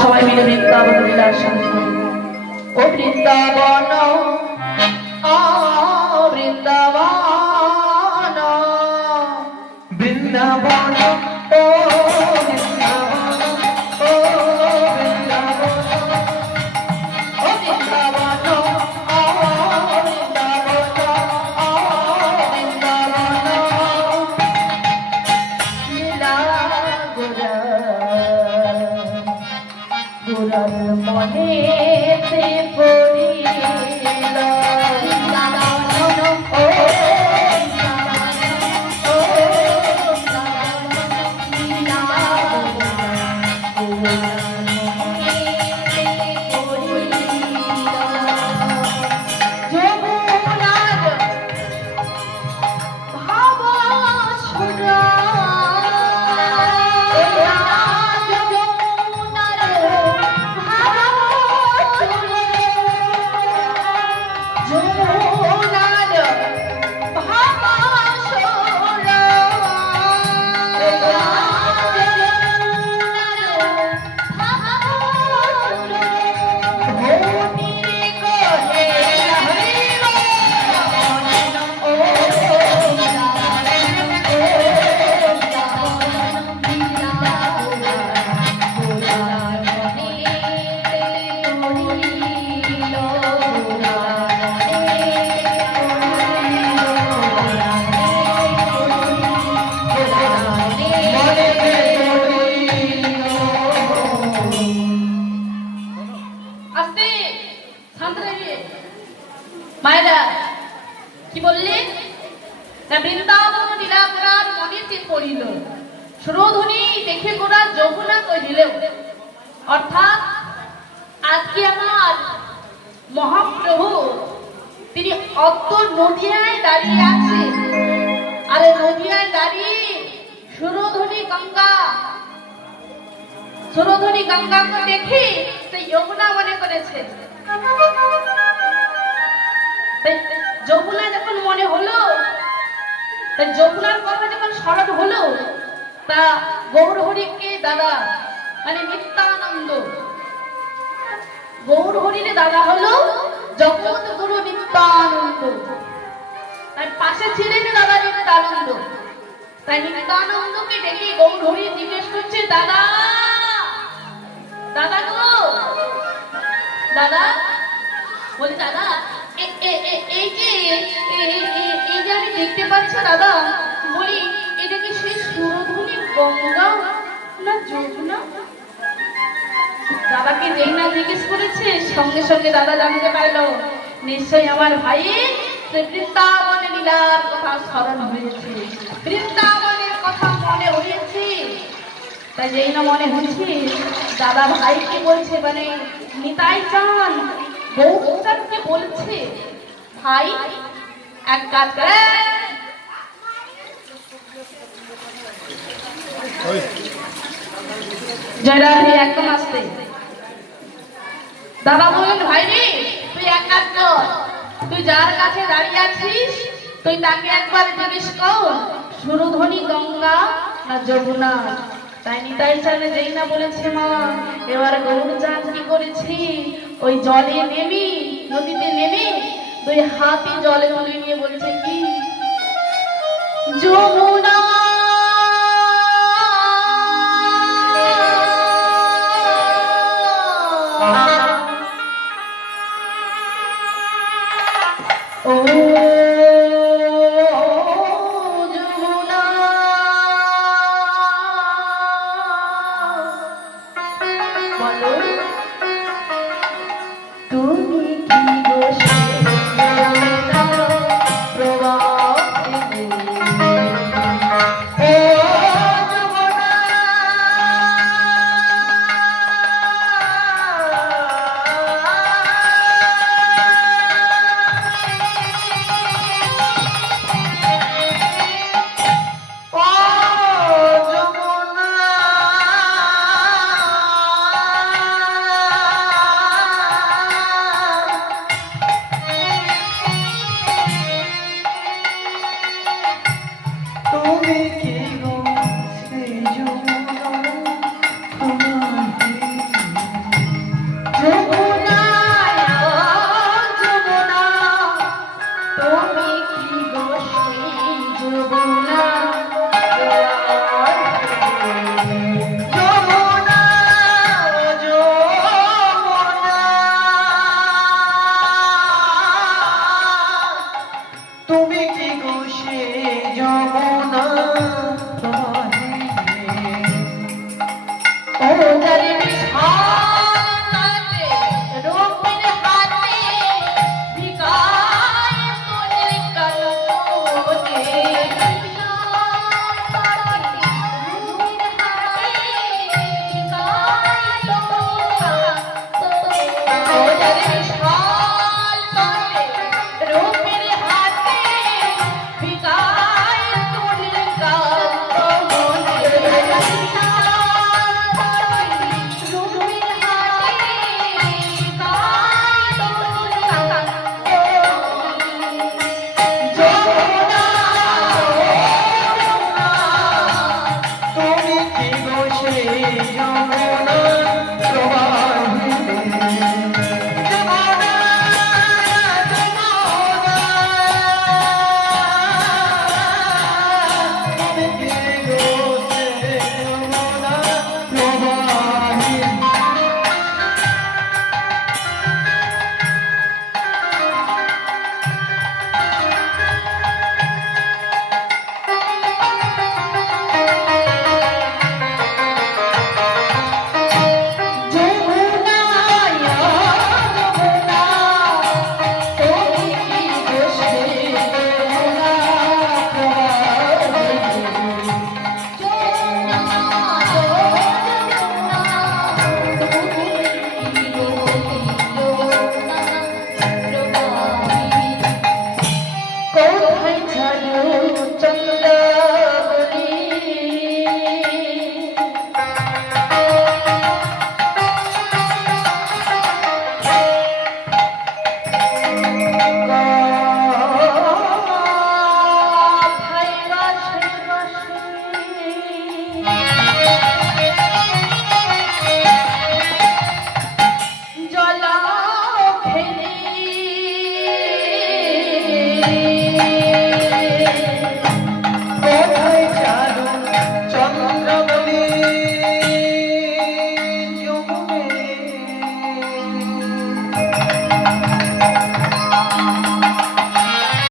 সবাই মিলে বৃন্দাবন লীলার সঙ্গে করি। ও বৃন্দাবন বৃন্দাবন বৃন্দাবন ও বৃন্দাবন ও বৃন্দাবন ও বৃন্দাবন ও বৃন্দাবন লীলা গোরার মনেতে পড়িল মায়েরা কি বললেন না বৃন্দাবন লীলা গোরার মনেতে পড়িল সুরধ্বনি দেখে গোরা যমুনা কহিল অর্থাৎ আজকে আমার মহাপ্রভু তিনি অত নদিয়ায় দাঁড়িয়ে আছে আর নদিয়ায় দাঁড়িয়ে সুরধ্বনি গঙ্গাকে দেখে সেই যমুনা মনে করেছে। যমুনা যখন মনে হলো যমুনার কথা যখন স্মরণ হলো তা গৌরহরিকে দাদা মানে নিত্যানন্দ গৌরহরির দাদা হলো জগৎ গুরু নিত্যানন্দ তাই পাশে ছিলেন দাদা নিত্যানন্দ তাই নিত্যানন্দকে ডেকে গৌরহরি জিজ্ঞেস করছে দাদা দাদা গো দাদা বলি দাদা এই যে আমি দেখতে পাচ্ছি দাদা বলি এটা কি সেই সুরধ্বনি গঙ্গা না যমুনা? দাদাকে যেই না জিজ্ঞেস করেছে সঙ্গে সঙ্গে দাদা জানতে পারলো নিশ্চয়ই আমার ভাই বৃন্দাবনে লীলার কথা স্মরণ হয়েছে, বৃন্দাবনের কথা মনে হয়েছে। তাই যেই না মনে হচ্ছে দাদা ভাই কি বলছে মানে নিতাই চান বউটাকে বলছে ভাই এক কাজ করে জয়রাধে একদম আসতে দাদা বললেন ভাই রে তুই এক কাজ কর তুই যার কাছে দাঁড়িয়ে আছিস তুই তাকে একবার জিজ্ঞেস কর সুরধ্বনি গঙ্গা না যমুনা? তাই নিতাই চানে যেই না বলেছে মা এবার গৌরচাঁদ কি করেছি ওই জলে নেমে নদীতে নেমে দুই হাতে জলে তুলে নিয়ে বলছে কি যমুনা ও তুমি